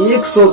100